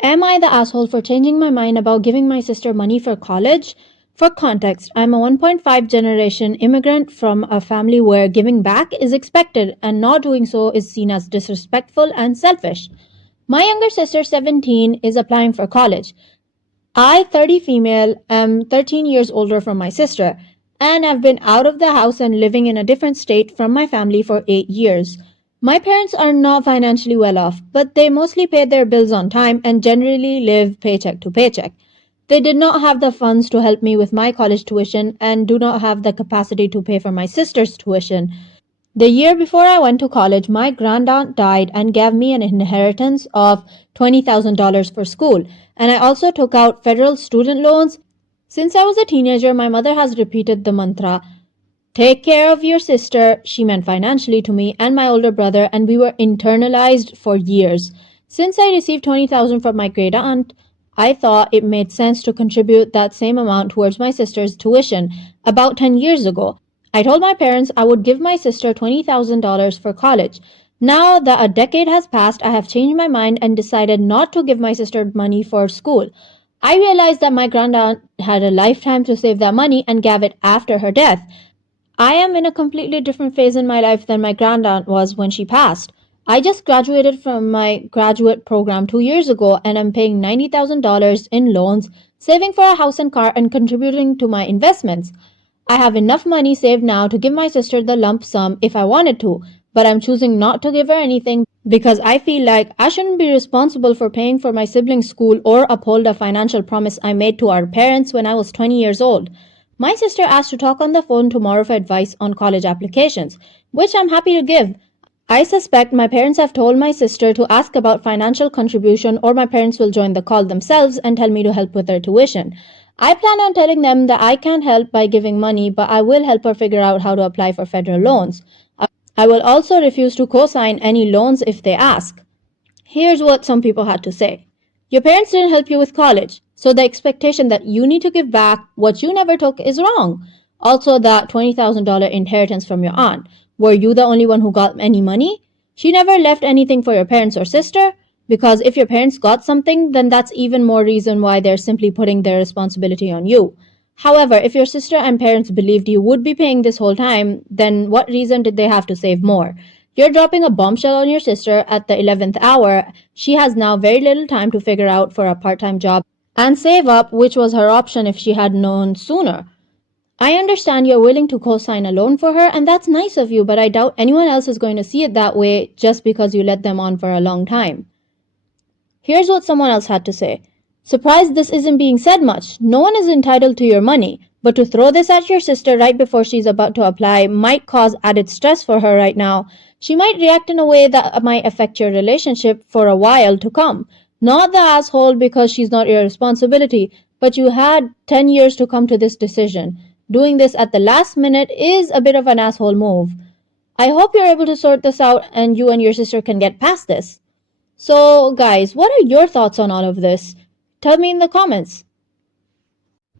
Am I the asshole for changing my mind about giving my sister money for college? For context, I'm a 1.5 generation immigrant from a family where giving back is expected and not doing so is seen as disrespectful and selfish. My younger sister, 17, is applying for college. I, 30 female, am 13 years older from my sister, and I've been out of the house and living in a different state from my family for 8 years. My parents are not financially well off, but they mostly pay their bills on time and generally live paycheck to paycheck. They did not have the funds to help me with my college tuition and do not have the capacity to pay for my sister's tuition. The year before I went to college, my grandaunt died and gave me an inheritance of $20,000 for school, and I also took out federal student loans. Since I was a teenager, my mother has repeated the mantra, take care of your sister. She meant financially to me and my older brother, and we were internalized for years. Since I received $20,000 from my great aunt, I thought it made sense to contribute that same amount towards my sister's tuition about 10 years ago. I told my parents I would give my sister $20,000 for college. Now that a decade has passed, I have changed my mind and decided not to give my sister money for school. I realized that my grandaunt had a lifetime to save that money and gave it after her death. I am in a completely different phase in my life than my grandaunt was when she passed. I just graduated from my graduate program 2 years ago and I'm paying $90,000 in loans, saving for a house and car, and contributing to my investments. I have enough money saved now to give my sister the lump sum if I wanted to, but I'm choosing not to give her anything because I feel like I shouldn't be responsible for paying for my siblings' school or uphold a financial promise I made to our parents when I was 20 years old. My sister asked to talk on the phone tomorrow for advice on college applications, which I'm happy to give. I suspect my parents have told my sister to ask about financial contribution or my parents will join the call themselves and tell me to help with their tuition. I plan on telling them that I can't help by giving money, but I will help her figure out how to apply for federal loans. I will also refuse to co-sign any loans if they ask. Here's what some people had to say. Your parents didn't help you with college, so the expectation that you need to give back what you never took is wrong. Also, that $20,000 inheritance from your aunt. Were you the only one who got any money? She never left anything for your parents or sister? Because if your parents got something, then that's even more reason why they're simply putting their responsibility on you. However, if your sister and parents believed you would be paying this whole time, then what reason did they have to save more? You're dropping a bombshell on your sister at the 11th hour. She has now very little time to figure out for a part-time job and save up, which was her option if she had known sooner. I understand you're willing to co-sign a loan for her, and that's nice of you, but I doubt anyone else is going to see it that way just because you let them on for a long time. Here's what someone else had to say. Surprised this isn't being said much. No one is entitled to your money, but to throw this at your sister right before she's about to apply might cause added stress for her right now. She might react in a way that might affect your relationship for a while to come. Not the asshole because she's not your responsibility, but you had 10 years to come to this decision. Doing this at the last minute is a bit of an asshole move. I hope you're able to sort this out and you and your sister can get past this. So, guys, what are your thoughts on all of this? Tell me in the comments.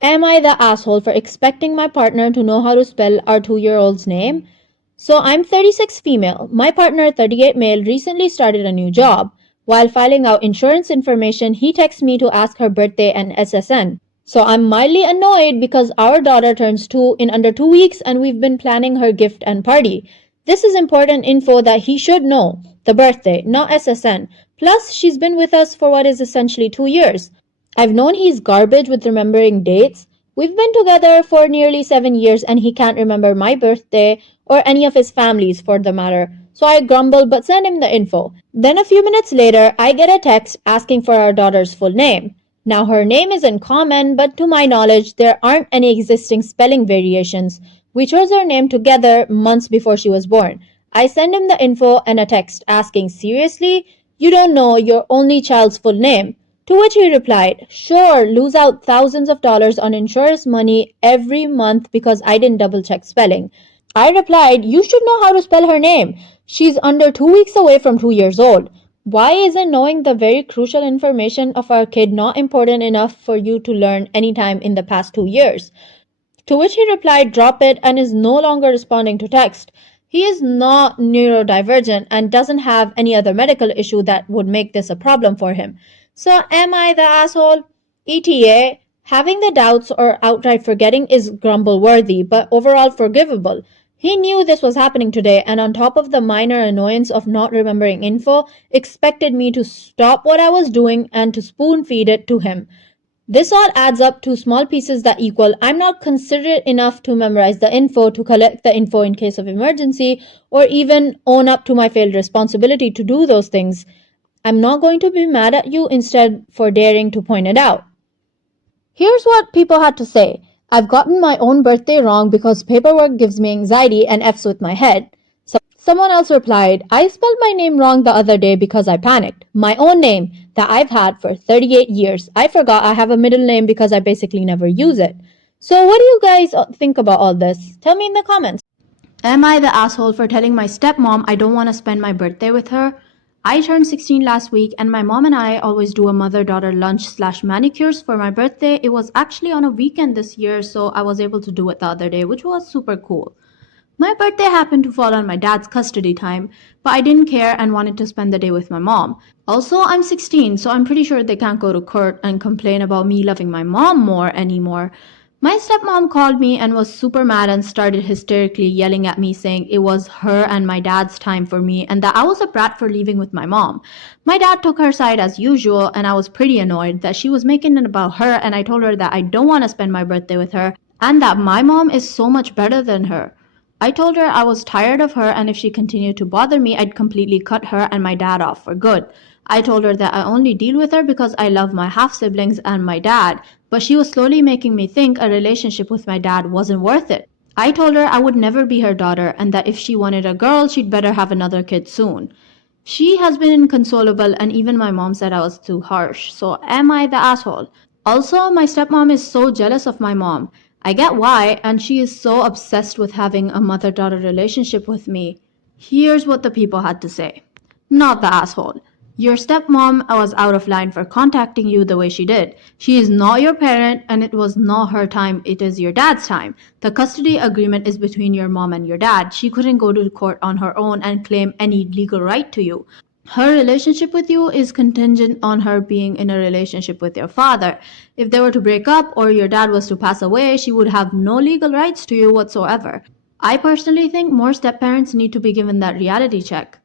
Am I the asshole for expecting my partner to know how to spell our 2-year-old's name? So I'm 36 female. My partner, 38 male, recently started a new job. While filing out insurance information, he texts me to ask her birthday and SSN. So I'm mildly annoyed because our daughter turns 2 in under 2 weeks and we've been planning her gift and party. This is important info that he should know. The birthday, not SSN. Plus, she's been with us for what is essentially 2 years. I've known he's garbage with remembering dates. We've been together for nearly 7 years and he can't remember my birthday or any of his family's for the matter. So I grumble but send him the info. Then a few minutes later, I get a text asking for our daughter's full name. Now her name isn't common, but to my knowledge, there aren't any existing spelling variations. We chose her name together months before she was born. I send him the info and a text asking, seriously? You don't know your only child's full name? To which he replied, sure, lose out thousands of dollars on insurance money every month because I didn't double check spelling. I replied, you should know how to spell her name. She's under 2 weeks away from 2 years old. Why isn't knowing the very crucial information of our kid not important enough for you to learn anytime in the past 2 years? To which he replied, drop it, and is no longer responding to text. He is not neurodivergent and doesn't have any other medical issue that would make this a problem for him. So, am I the asshole? ETA, having the doubts or outright forgetting is grumble worthy, but overall forgivable. He knew this was happening today, and on top of the minor annoyance of not remembering info, expected me to stop what I was doing and to spoon feed it to him. This all adds up to small pieces that equal I'm not considerate enough to memorize the info, to collect the info in case of emergency, or even own up to my failed responsibility to do those things. I'm not going to be mad at you instead for daring to point it out. Here's what people had to say. I've gotten my own birthday wrong because paperwork gives me anxiety and F's with my head. Someone else replied, I spelled my name wrong the other day because I panicked. My own name that I've had for 38 years. I forgot I have a middle name because I basically never use it. So, what do you guys think about all this? Tell me in the comments. Am I the asshole for telling my stepmom I don't want to spend my birthday with her? I turned 16 last week and my mom and I always do a mother-daughter lunch/manicures for my birthday. It was actually on a weekend this year, so I was able to do it the other day, which was super cool. My birthday happened to fall on my dad's custody time, but I didn't care and wanted to spend the day with my mom. Also, I'm 16, so I'm pretty sure they can't go to court and complain about me loving my mom more anymore. My stepmom called me and was super mad and started hysterically yelling at me, saying it was her and my dad's time for me and that I was a brat for leaving with my mom. My dad took her side as usual, and I was pretty annoyed that she was making it about her, and I told her that I don't want to spend my birthday with her and that my mom is so much better than her. I told her I was tired of her and if she continued to bother me, I'd completely cut her and my dad off for good. I told her that I only deal with her because I love my half siblings and my dad, but she was slowly making me think a relationship with my dad wasn't worth it. I told her I would never be her daughter and that if she wanted a girl, she'd better have another kid soon. She has been inconsolable, and even my mom said I was too harsh. So, am I the asshole? Also, my stepmom is so jealous of my mom. I get why, and she is so obsessed with having a mother daughter relationship with me. Here's what the people had to say. Not the asshole. Your stepmom was out of line for contacting you the way she did. She is not your parent, and it was not her time, it is your dad's time. The custody agreement is between your mom and your dad. She couldn't go to court on her own and claim any legal right to you. Her relationship with you is contingent on her being in a relationship with your father. If they were to break up or your dad was to pass away, she would have no legal rights to you whatsoever. I personally think more step-parents need to be given that reality check.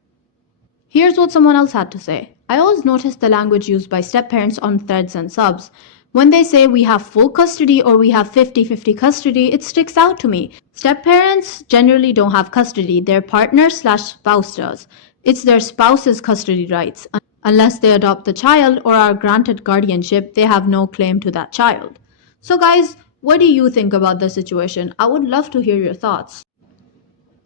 Here's what someone else had to say. I always notice the language used by step-parents on threads and subs. When they say we have full custody or we have 50-50 custody, it sticks out to me. Step-parents generally don't have custody. Their partner/spouse does. It's their spouse's custody rights. Unless they adopt the child or are granted guardianship, they have no claim to that child. So guys, what do you think about the situation? I would love to hear your thoughts.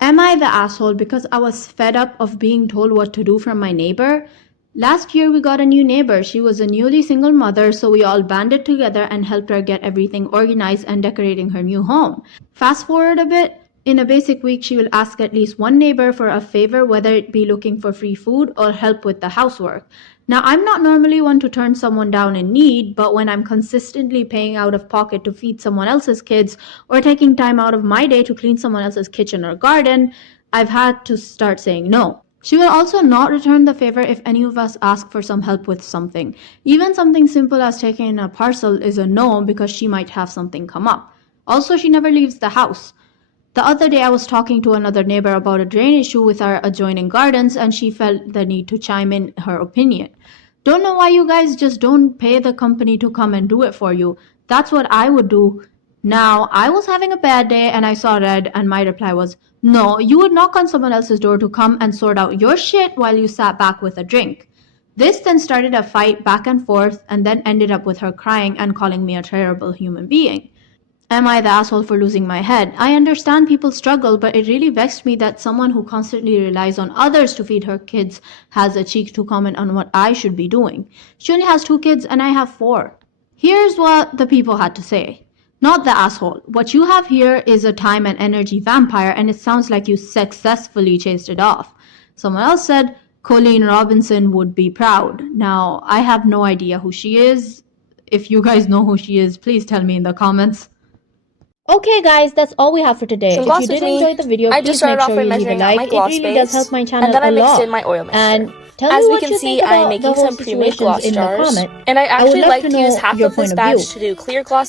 Am I the asshole because I was fed up of being told what to do from my neighbor? Last year we got a new neighbor. She was a newly single mother, so we all banded together and helped her get everything organized and decorating her new home. Fast forward a bit, in a basic week she will ask at least one neighbor for a favor, whether it be looking for free food or help with the housework. Now, I'm not normally one to turn someone down in need, but when I'm consistently paying out of pocket to feed someone else's kids or taking time out of my day to clean someone else's kitchen or garden, I've had to start saying no. She will also not return the favor if any of us ask for some help with something. Even something simple as taking in a parcel is a no because she might have something come up. Also, she never leaves the house. The other day I was talking to another neighbor about a drain issue with our adjoining gardens, and she felt the need to chime in her opinion. Don't know why you guys just don't pay the company to come and do it for you. That's what I would do. Now, I was having a bad day and I saw red, and my reply was, no, you would knock on someone else's door to come and sort out your shit while you sat back with a drink. This then started a fight back and forth and then ended up with her crying and calling me a terrible human being. Am I the asshole for losing my head? I understand people struggle, but it really vexed me that someone who constantly relies on others to feed her kids has the cheek to comment on what I should be doing. She only has 2 kids and I have 4. Here's what the people had to say. Not the asshole. What you have here is a time and energy vampire, and it sounds like you successfully chased it off. Someone else said, Colleen Robinson would be proud. Now, I have no idea who she is. If you guys know who she is, please tell me in the comments. Okay guys, that's all we have for today. Some If gloss you did with me. enjoy the video, I please just started make off sure by you leave a measuring out my like. It gloss really does base, help my and channel then I a mixed lot. in my oil mixture. And Tell As me we what can you see, think I am about making the whole some pre-made situations gloss in the jars, comment. and I I would actually love like to to use know half your of point this of batch view. to do clear gloss